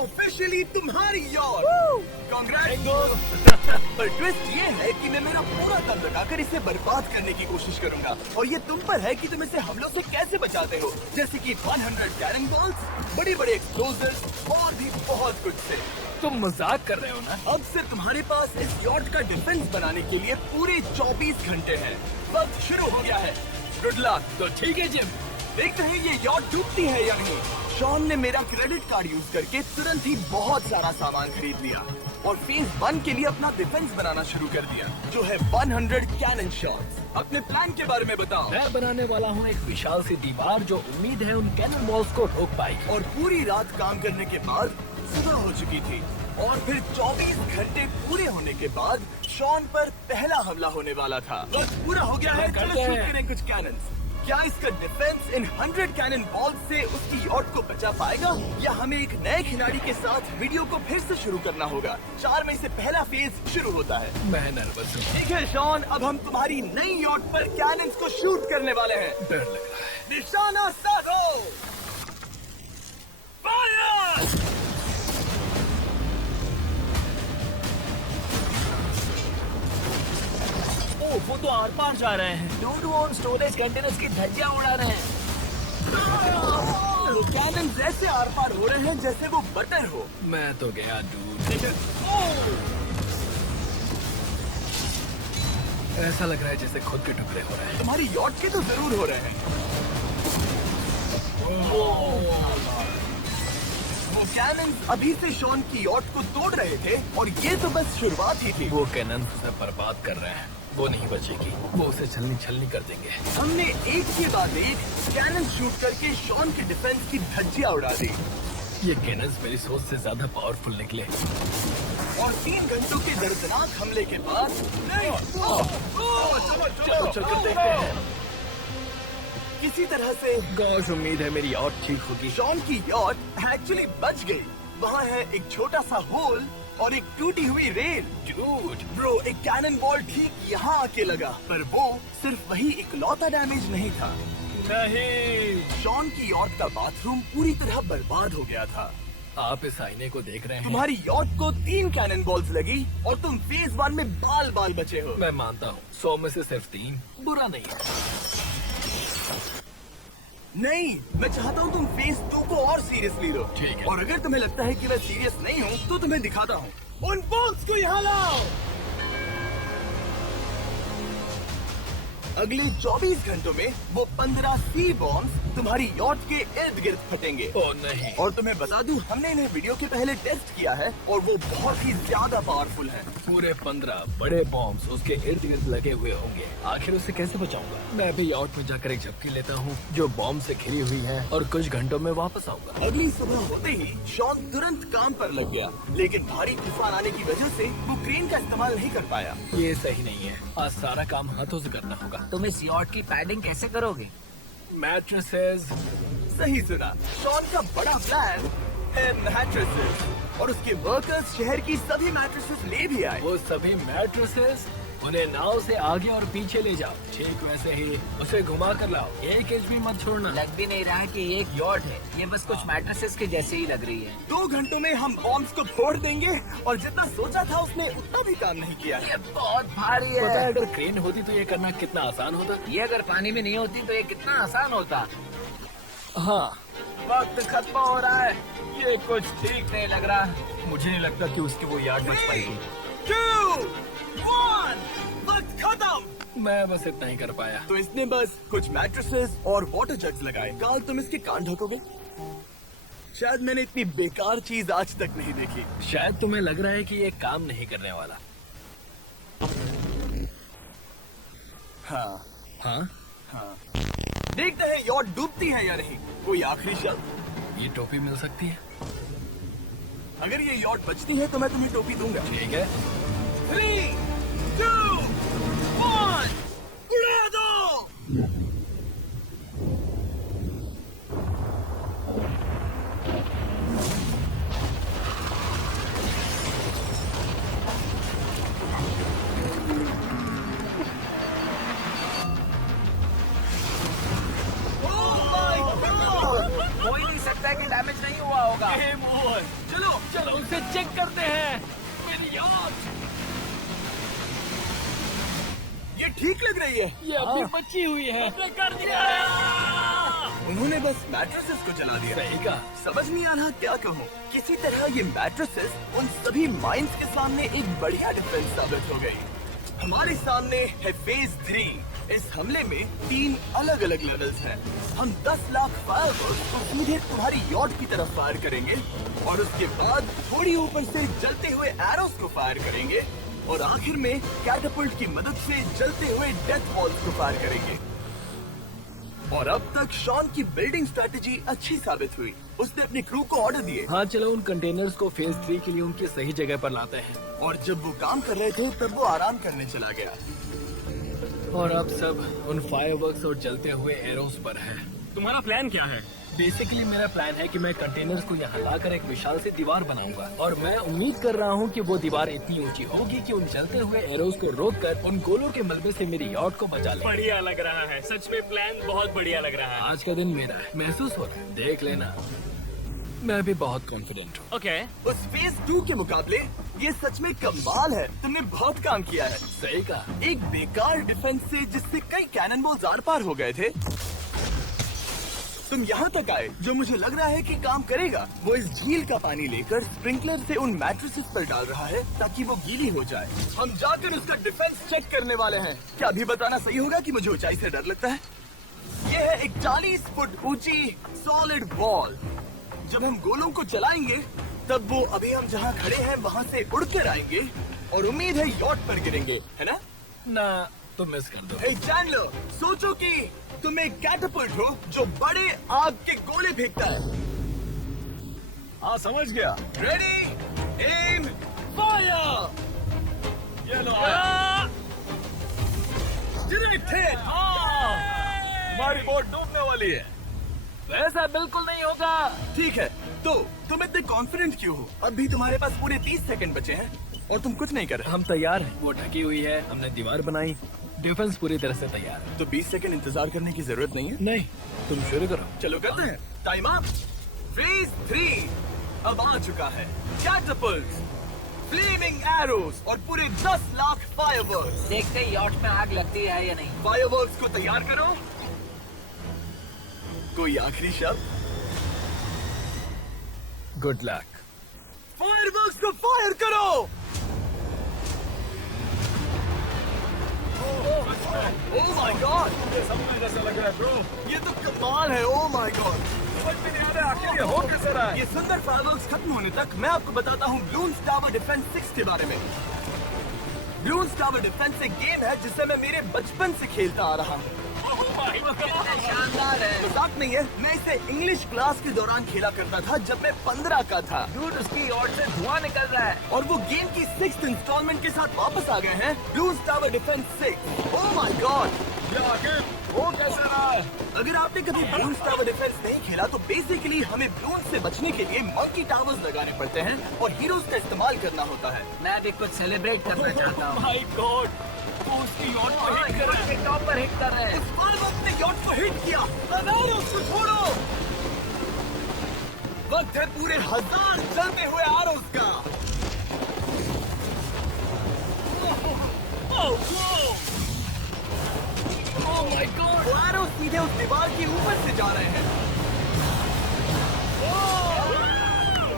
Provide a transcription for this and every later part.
Officially तुम्हारी yacht. Congrats. पर twist ये है कि मैं मेरा पूरा दम लगाकर इसे बर्बाद करने की कोशिश करूंगा और ये तुम पर है कि तुम इसे हमलों से कैसे बचाते हो, जैसे कि 100 कैरन बॉल्स, बड़े बड़े एक्सप्लोजर्स और भी बहुत कुछ से। तुम मजाक कर रहे हो ना? अब से तुम्हारे पास इस यॉट का डिफेंस बनाने के लिए पूरे 24 घंटे हैं। वक्त शुरू हो गया है। Good luck. तो ठीक है जिम। देखते हैं ये यॉट डूबती है या नहीं। शॉन ने मेरा क्रेडिट कार्ड यूज करके तुरंत ही बहुत सारा सामान खरीद लिया और फेज 1 के लिए अपना डिफेंस बनाना शुरू कर दिया, जो है 100 कैनन शॉट्स। अपने प्लान के बारे में बताओ। मैं बनाने वाला हूँ एक विशाल सी दीवार जो उम्मीद है उन कैनन बॉल्स को रोक पाएगी। और पूरी रात काम करने के बाद सुबह हो चुकी थी और फिर 24 घंटे पूरे होने के बाद शॉन पर पहला हमला होने वाला था। वक्त पूरा हो गया है। चलो शूट करें कुछ कैनन। क्या इसका डिफेंस इन 100 कैनन बॉल से उसकी यॉट को बचा पाएगा या हमें एक नए खिलाड़ी के साथ वीडियो को फिर से शुरू करना होगा? 4 मई से पहला फेज शुरू होता है। मैं नर्वस हूँ। ठीक है शॉन, अब हम तुम्हारी नई यॉट पर कैनन्स को शूट करने वाले हैं। डर लग रहा है। निशाना साधो। फायर! वो तो आर पार जा रहे हैं। डोडो ऑन स्टोरेज कंटेनर्स की धज्जियां उड़ा रहे हैं। कैनन ऐसे आर पार हो रहे हैं जैसे वो बटर हो। मैं तो गया दूर। ऐसा लग रहा है जैसे खुद के टुकड़े हो रहे हैं। तुम्हारी यॉट के तो जरूर हो रहे हैं। वो कैनन अभी से शॉन की यॉट को तोड़ रहे थे और ये तो बस शुरुआत ही थी। वो कैनन उसे बर्बाद कर रहे हैं। वो नहीं बचेगी। वो उसे छलनी छलनी कर देंगे। हमने एक के बाद एक कैनन शूट करके शॉन के डिफेंस की धज्जियां उड़ा दी। ये कैनन्स मेरी सोच से ज्यादा पावरफुल निकले। और 3 घंटों के दर्दनाक हमले के बाद चलो देखते हैं। किसी तरह से गॉश उम्मीद है मेरी और ठीक होगी। शॉन की यॉट एक्चुअली बच गई। वहाँ है एक छोटा सा होल और एक टूटी हुई रेल। Dude, ब्रो, एक कैनन बॉल ठीक यहाँ आके लगा, पर वो सिर्फ वही इकलौता डैमेज नहीं था। नहीं। शॉन की यॉट का बाथरूम पूरी तरह बर्बाद हो गया था। आप इस आईने को देख रहे हैं? तुम्हारी यॉट को 3 कैनन बॉल्स लगी और तुम फेज 1 में बाल बाल बचे हो। मैं मानता हूँ 100 में से सिर्फ 3 बुरा नहीं है। नहीं, मैं चाहता हूँ तुम फेज 2 को और सीरियसली लो। ठीक है। और अगर तुम्हें लगता है कि मैं सीरियस नहीं हूँ तो तुम्हें दिखाता हूँ। उन बॉल्स को यहाँ लाओ। अगले 24 घंटों में वो 15 सी बॉम्ब्स तुम्हारी यॉट के इर्द गिर्द फटेंगे। ओह नहीं। और तुम्हें बता दूं, हमने इन्हें वीडियो के पहले टेस्ट किया है और वो बहुत ही ज्यादा पावरफुल है। पूरे 15 बड़े बॉम्ब्स उसके इर्द गिर्द लगे हुए होंगे। आखिर उसे कैसे बचाऊंगा? मैं भी यॉट में जाकर एक झपकी लेता हूँ जो बॉम्ब से घिरी हुई है और कुछ घंटों में वापस आऊंगा। अगली सुबह होते ही शॉन तुरंत काम पर लग गया, लेकिन भारी तूफान आने की वजह से वो क्रेन का इस्तेमाल नहीं कर पाया। ये सही नहीं है। आज सारा काम हाथों से करना होगा। तुम इस यॉट की पैडिंग कैसे करोगे? मैट्रेसेस। सही सुना, शॉन का बड़ा प्लान है मैट्रेसेस और उसके वर्कर्स शहर की सभी मैट्रेसेस ले भी आए। वो सभी मैट्रेसेस उन्हें नाव से आगे और पीछे ले जाओ। ठीक वैसे ही उसे घुमा कर लाओ। एक इंच भी मत छोड़ना। लग भी नहीं रहा कि ये एक यॉट है। ये बस कुछ मैट्रेसेस के जैसे ही लग रही है। 2 घंटों में हम बॉम्ब्स को फोड़ देंगे और जितना सोचा था उसने उतना भी काम नहीं किया। ये बहुत भारी पता है है। अगर क्रेन होती तो ये करना कितना आसान होता। ये अगर पानी में नहीं होती तो ये कितना आसान होता। हाँ, वक्त खत्म हो रहा है। ये कुछ ठीक नहीं लग रहा। मुझे नहीं लगता कि उसकी वो याद बच पाएगी। 2, 1, वक्त खत्म। मैं बस इतना ही कर पाया। तो इसने बस कुछ मैट्रेसेस और वाटर जग्स लगाए। काल, तुम इसके कान ढकोगे? शायद मैंने इतनी बेकार चीज आज तक नहीं देखी। शायद तुम्हें लग रहा है कि ये काम नहीं करने वाला। हाँ हाँ, हाँ, देखते हैं यॉट डूबती है या नहीं। कोई आखिरी शब्द? ये टोपी मिल सकती है। अगर ये यॉट बचती है तो मैं तुम्हें टोपी दूंगा। ठीक है। 3, 2, 1, उड़ा दो। हो ही नहीं सकता कि डैमेज नहीं हुआ होगा। Game over. चलो चेक करते हैं। मेरी याद ये ठीक लग रही है। ये अभी बची हुई है। कर दिया। उन्होंने बस मैट्रेसेस को जला दिया। सही कहा। समझ नहीं आ रहा क्या कहूँ। किसी तरह ये मैट्रेसेस उन सभी माइंस के सामने एक बढ़िया डिफेंस साबित हो गई। हमारे सामने है फेज 3। इस हमले में 3 अलग अलग लेवल्स हैं। हम 10 लाख फायरवर्क्स को सीधे तुम्हारी यॉट की तरफ फायर करेंगे और उसके बाद थोड़ी ऊपर से जलते हुए एरोस को फायर करेंगे और आखिर में कैटापल्ट की मदद से जलते हुए डेथ बॉल्स को फायर करेंगे। और अब तक शॉन की बिल्डिंग स्ट्रेटेजी अच्छी साबित हुई। उसने अपनी क्रू को ऑर्डर दिए हाँ चलो उन कंटेनर्स को फेज 3 के लिए उनकी सही जगह पर लाते हैं। और जब वो काम कर रहे थे तब वो आराम करने चला गया। और अब सब उन फायरवर्क्स और जलते हुए एरोस पर है। तुम्हारा प्लान क्या है? बेसिकली मेरा प्लान है कि मैं कंटेनर्स को यहाँ लाकर एक विशाल सी दीवार बनाऊंगा और मैं उम्मीद कर रहा हूँ कि वो दीवार इतनी ऊंची होगी कि उन जलते हुए एरोस को रोककर उन गोलों के मलबे से मेरी यॉट को बचा ले। बढ़िया लग रहा है, सच में प्लान बहुत बढ़िया लग रहा है। आज का दिन मेरा है, महसूस हो रहा है। देख लेना, मैं भी बहुत कॉन्फिडेंट हूँ। ओके, उस फेज 2 के मुकाबले ये सच में कमाल है। तुमने बहुत काम किया है। सही कहा। एक बेकार डिफेंस से जिससे कई कैनन बॉल्स आर पार हो गए थे, तुम यहाँ तक आए जो मुझे लग रहा है कि काम करेगा। वो इस झील का पानी लेकर स्प्रिंकलर से उन मैट्रेसेस पर डाल रहा है ताकि वो गीली हो जाए। हम जाकर उसका डिफेंस चेक करने वाले हैं। क्या अभी बताना सही होगा कि मुझे ऊंचाई से डर लगता है? ये है एक 40 फुट ऊंची सॉलिड वॉल। जब हम गोलों को चलाएंगे तब वो अभी हम जहाँ खड़े हैं वहाँ से उड़कर आएंगे और उम्मीद है यॉट पर गिरेंगे, है ना? ना तो मिस कर दो। एक चैंडलर, सोचो कि तुम एक कैटापल्ट हो जो बड़े आग के गोले फेंकता है। हाँ समझ गया। Ready, aim, fire. ये लो डायरेक्ट हिट। हमारी बोट डूबने वाली है। ऐसा बिल्कुल नहीं होगा। ठीक है, तो तुम इतने कॉन्फिडेंट क्यों हो? अभी तुम्हारे पास पूरे 30 सेकंड बचे हैं और तुम कुछ नहीं कर रहे। हम तैयार हैं। वो ढकी हुई है, हमने दीवार बनाई, डिफेंस पूरी तरह से तैयार है। तो 20 सेकंड इंतजार करने की जरूरत नहीं है। नहीं, तुम शुरू करो। चलो करते हैं। Time up. फेज 3 अब आ चुका है। कैटापल्ट, फ्लेमिंग एरोस और पूरे 10 लाख फायरवर्क्स। देखते ही यॉट में आग लगती है या नहीं। फायरवर्क्स को तैयार करो। कोई आखिरी शब्द? Good luck. फायरवर्क्स को फायर करो। ओह माय गॉड, ये सपना जैसा लग रहा है ब्रो। ये तो कमाल है। ओह माय गॉड, समझ में नहीं आ रहा आखिर ये हो कैसे रहा है। ये सुंदर फायरवर्क्स खत्म होने तक मैं आपको बताता हूँ ब्लून्स टावर डिफेंस 6 के बारे में। ब्लून्स टावर डिफेंस एक गेम है जिसे मैं मेरे बचपन से खेलता आ रहा हूँ। कितना शानदार है। मजाक नहीं है, मैं इसे इंग्लिश क्लास के दौरान खेला करता था जब मैं 15 का था। डूड उसकी यॉट से धुआं निकल रहा है। और वो गेम की 6th इंस्टॉलमेंट के साथ वापस आ गए हैं, balloons tower defence 6। Oh my God, ये आखिर हो कैसे रहा है। अगर आपने कभी ब्लून्स टावर डिफेंस नहीं खेला तो बेसिकली हमें ब्लून से बचने के लिए मंकी टावर्स लगाने पड़ते हैं और हीरोज का इस्तेमाल करना होता है। मैं भी कुछ सेलिब्रेट करना चाहता हूँ। माय गॉड, तो उसकी यॉट को हिट कर रहा है। के टॉप पर हिट कर रहे हैं। इस फायरवर्क ने यॉट को हिट किया। अनार उसको छोड़ो। वक्त है पूरे 1000 चलते हुए आरोस का। ओह माय गॉड, वो एरो सीधे उस दीवार के ऊपर से जा रहे हैं।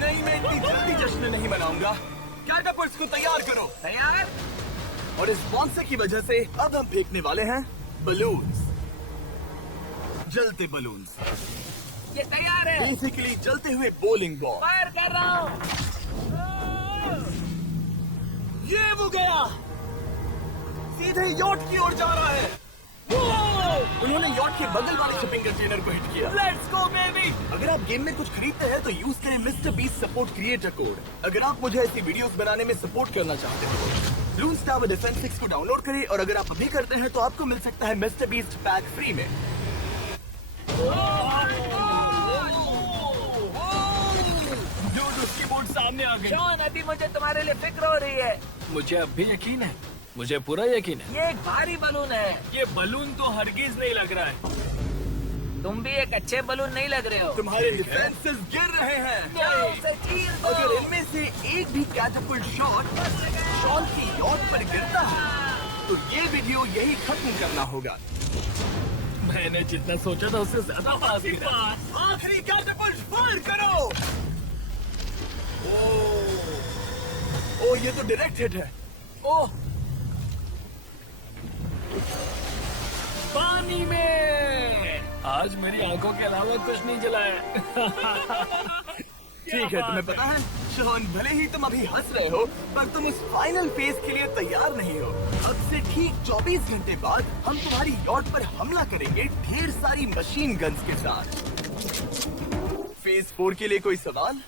नहीं, मैं इतनी जल्दी जश्न नहीं मनाऊंगा। कैटापल्ट्स को तैयार करो। तैयार? और इस मॉन्स्टर की वजह से अब हम फेंकने वाले हैं बलून्स, जलते बलून्स। ये तैयार है। बेसिकली जलते हुए बोलिंग बॉल। फायर कर रहा हूँ। ये वो गया, सीधे यॉट की ओर जा रहा है। उन्होंने यॉट के बगल वाले शिपिंग कंटेनर को हिट किया। Let's go baby. अगर आप गेम में कुछ खरीदते हैं तो यूज करें mister beast support creator code. अगर आप मुझे ऐसी वीडियोस बनाने में सपोर्ट करना चाहते हो, ब्लून्स टावर डिफेंस 6 को डाउनलोड करें और अगर आप अभी करते हैं तो आपको मिल सकता है मिस्टर बीस्ट पैक फ्री में। डूड उसकी बोट सामने आ गई। शॉन, अभी मुझे तुम्हारे लिए फिक्र हो रही है। मुझे अब भी यकीन है, मुझे पूरा यकीन है। ये एक भारी बलून है। ये बलून तो हरगिज नहीं लग रहा है। तुम भी एक अच्छे बलून नहीं लग रहे हो। तुम्हारे डिफेंसेस गिर रहे हैं। जाओ, उसे चीर दो। अगर इनमें से एक भी कैटअपल्ट शॉट शॉन की यॉट पर गिरता है तो ये वीडियो यही खत्म करना होगा। मैंने जितना सोचा था उससे ज्यादा फास्ट गिरा। आखिरी कैटअपल्ट फायर करो। ओ ये तो डायरेक्ट हिट है। ओह, पानी में। आज मेरी आंखों के अलावा कुछ नहीं जला है। ठीक है, तुम्हें पता है शॉन, भले ही तुम अभी हंस रहे हो पर तुम उस फाइनल फेज के लिए तैयार नहीं हो। अब से ठीक 24 घंटे बाद हम तुम्हारी यॉट पर हमला करेंगे ढेर सारी मशीन गन्स के साथ। फेज 4 के लिए कोई सवाल?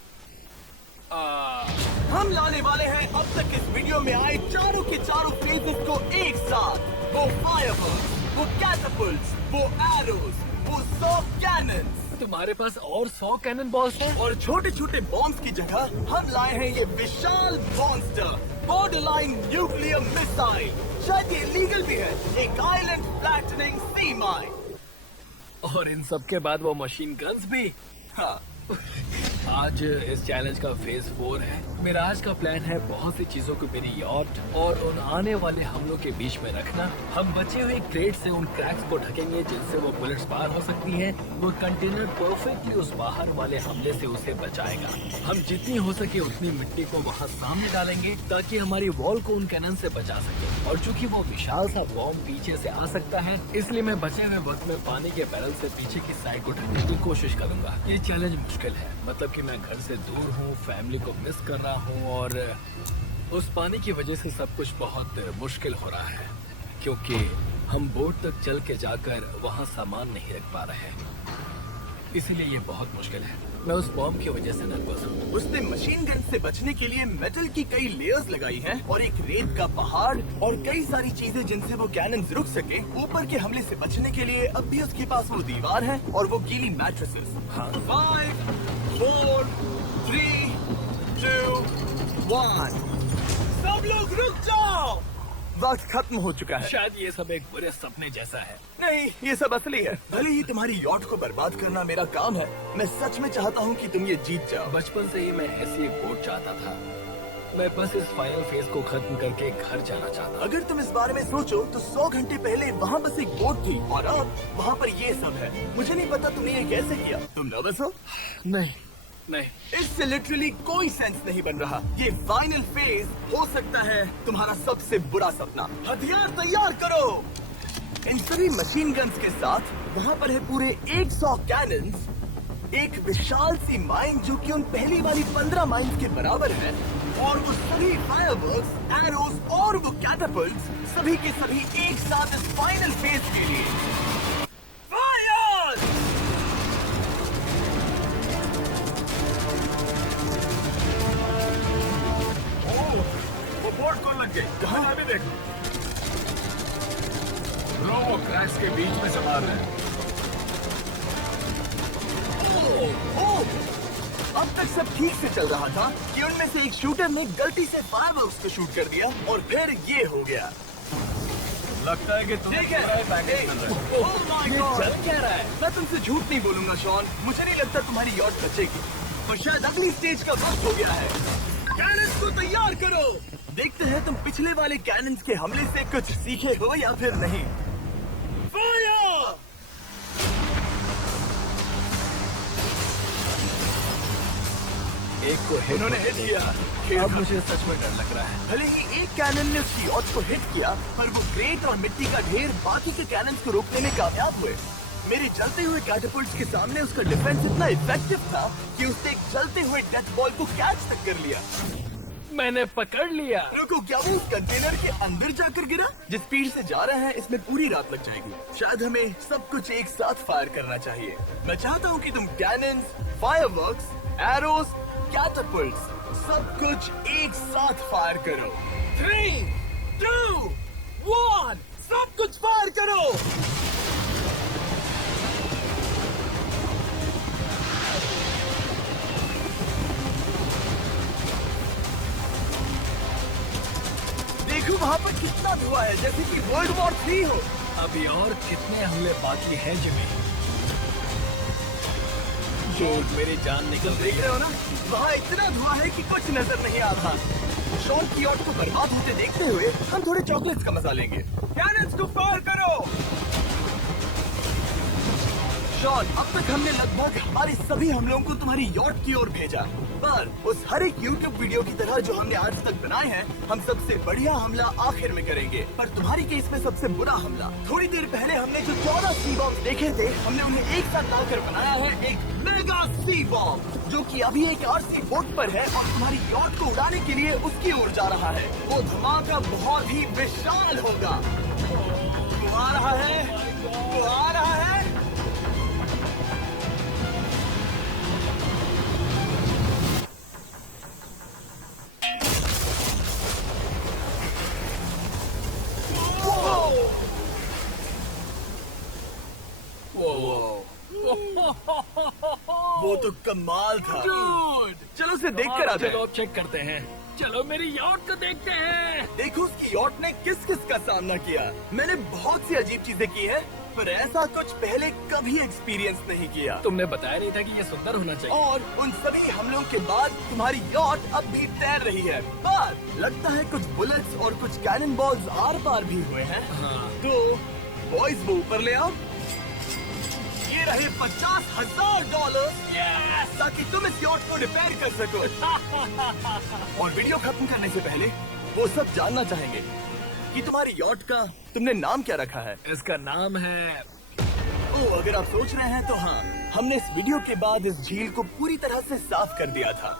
हम लाने वाले हैं अब तक इस वीडियो में आए चारों के चारों फेजेस को एक साथ। वो फायरवर्क्स, वो कैटअपल्ट्स, वो एरोज, वो 100 कैनन्स। तुम्हारे पास और 100 कैनन बॉल्स हैं? और छोटे छोटे बॉम्ब्स की जगह हम लाए हैं ये विशाल मॉन्स्टर बॉर्डरलाइन न्यूक्लियर मिसाइल। शायद ये लीगल भी है, एक आइलैंड फ्लैटनिंग सी माइन। और इन सब के बाद वो मशीन गन्स भी। हाँ, आज इस चैलेंज का फेज 4 है। मेरा आज का प्लान है बहुत सी चीजों को मेरी यॉट और उन आने वाले हमलों के बीच में रखना। हम बचे हुए क्रेट से उन क्रैक्स को ढकेंगे जिनसे वो बुलेट्स पार हो सकती हैं। वो कंटेनर परफेक्टली उस बाहर वाले हमले से उसे बचाएगा। हम जितनी हो सके उतनी मिट्टी को वहाँ सामने डालेंगे ताकि हमारी वॉल को उन कैनन से बचा सके। और चूंकि वो विशाल सा बॉम्ब पीछे से आ सकता है, इसलिए मैं बचे हुए वक्त में पानी के बैरल से पीछे की साइड को ढकने की कोशिश करूंगा। ये चैलेंज मुश्किल है, मतलब कि मैं घर से दूर हूँ, फैमिली को मिस कर रहा हूँ और उस पानी की वजह से सब कुछ बहुत मुश्किल हो रहा है क्योंकि हम बोट तक चल के जाकर वहाँ सामान नहीं रख पा रहे हैं। इसलिए ये बहुत मुश्किल है। मैं उस बॉम्ब की वजह से नर्वस हूँ। उसने मशीन गन से बचने के लिए मेटल की कई लेयर्स लगाई हैं और एक रेत का पहाड़ और कई सारी चीजें जिनसे वो कैनन रुक सके। ऊपर के हमले से बचने के लिए अब भी उसके पास वो दीवार है और वो गीली मैट्रेसेस। हाँ। 5, 4, 3, 2, 1। सब लोग रुक जाओ, वक्त खत्म हो चुका है। शायद ये सब एक बुरे सपने जैसा है। नहीं, ये सब असली है। भले ही तुम्हारी यॉट को बर्बाद करना मेरा काम है, मैं सच में चाहता हूँ कि तुम ये जीत जाओ। बचपन से ही मैं ऐसी एक बोट चाहता था। मैं बस इस फाइनल फेज को खत्म करके घर जाना चाहता। अगर तुम इस बारे में सोचो तो 100 घंटे पहले वहाँ बस एक बोट थी और अब वहाँ पर ये सब है। मुझे नहीं पता तुमने ये कैसे किया। तुम नर्वस हो? नहीं नहीं, इससे लिटरली कोई सेंस नहीं बन रहा। ये फाइनल फेज हो सकता है तुम्हारा सबसे बुरा सपना। हथियार तैयार करो। इन सभी मशीन गन्स के साथ वहाँ पर है पूरे 100 कैनन्स, एक विशाल सी माइन जो कि उन पहली वाली 15 माइन्स के बराबर है, और वो सभी फायरवर्क्स, एरोज और वो कैटअपल्ट्स सभी के सभी एक साथ इस फाइनल फेज के लिए। फायर! वो बोर्ड कौन लग गई? कहाँ? अभी देखो। लो वो क्रैक्स के बीच में सवार है। अब तक सब ठीक से चल रहा था कि उनमें से एक शूटर ने गलती से फायरवर्क्स को शूट कर दिया और फिर ये हो गया। लगता है कि तुम्हें ठीक है। पूरा पैकेज मिल रहा है। Oh my ये God! चल क्या रहा है? मैं तुमसे झूठ नहीं बोलूंगा शॉन, मुझे नहीं लगता तुम्हारी यॉट बचेगी और शायद अगली स्टेज का वक्त हो गया है। कैनन्स को तैयार करो। देखते हैं तुम पिछले वाले कैनन्स के हमले से कुछ सीखे हो या फिर नहीं। फायर! एक को हिट उन्होंने हिट किया। अब मुझे सच में डर लग रहा है। भले ही एक कैनन ने उसकी यॉट को हिट किया, पर वो ग्रेट और मिट्टी का ढेर बाकी के कैनन्स को रोकने में कामयाब हुए। मेरे चलते हुए कैटअपल्ट्स के सामने उसका डिफेंस इतना इफेक्टिव था कि उसने एक चलते हुए डेथ बॉल को कैच तक कर लिया। मैंने पकड़ लिया। रुको, क्या वो उस कंटेनर के अंदर जाकर गिरा? जिस स्पीड से जा रहे हैं इसमें पूरी रात लग जाएगी। शायद हमें सब कुछ एक साथ फायर करना चाहिए। मैं चाहता हूँ कि तुम कैनन्स, फायरवर्क्स, एरोज, कैटअपल्ट्स सब कुछ एक साथ फायर करो। 3, 2, 1, सब कुछ फायर करो। देखो वहाँ पर कितना धुआं है, जैसे कि वर्ल्ड वॉर 3 हो। अभी और कितने हमले बाकी हैं जिमी? जो मेरी जान निकल रही देख है। रहे हो ना, वहाँ इतना धुआं है कि कुछ नजर नहीं आ रहा। शॉन की याट को बर्बाद होते देखते हुए हम थोड़े चॉकलेट्स का मजा लेंगे। कैनन्स को फायर करो। शॉन, अब तक हमने लगभग हमारे सभी हमलों को तुम्हारी याट की ओर भेजा, पर उस हर एक YouTube वीडियो की तरह जो हमने आज तक बनाए हैं, हम सबसे बढ़िया हमला आखिर में करेंगे। पर तुम्हारी केस में सबसे बुरा हमला, थोड़ी देर पहले हमने जो 14 सी बॉम्ब देखे थे, हमने उन्हें एक साथ लाकर बनाया है एक मेगा सी बॉम्ब, जो कि अभी एक RC बोट पर है और तुम्हारी याट को उड़ाने के लिए उसकी ओर जा रहा है। वो धमाका बहुत ही विशाल होगा। वो आ रहा है, वो आ रहा है। वो तो कमाल था। चलो उसे देख कर आते हैं। चलो चेक करते हैं। चलो मेरी याट को देखते हैं। देखो उसकी याट ने किस किस का सामना किया। मैंने बहुत सी अजीब चीजें की हैं, पर ऐसा कुछ पहले कभी एक्सपीरियंस नहीं किया। तुमने बताया नहीं था कि ये सुंदर होना चाहिए। और उन सभी हमलों के बाद तुम्हारी याट अब भी तैर रही है, पर लगता है कुछ बुलेट्स और कुछ कैनन बॉल्स आर पार भी हुए हैं। हाँ। तो बॉयज वो ऊपर ले आओ। ये रहे $50,000 ताकि तुम इस याट को रिपेयर कर सको। और वीडियो खत्म करने से पहले वो सब जानना चाहेंगे कि तुम्हारी याट का तुमने नाम क्या रखा है। इसका नाम है ओह, अगर आप सोच रहे हैं तो हाँ, हमने इस वीडियो के बाद इस झील को पूरी तरह से साफ कर दिया था।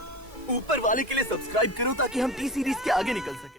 ऊपर वाले के लिए सब्सक्राइब करो ताकि हम T सीरीज के आगे निकल सके।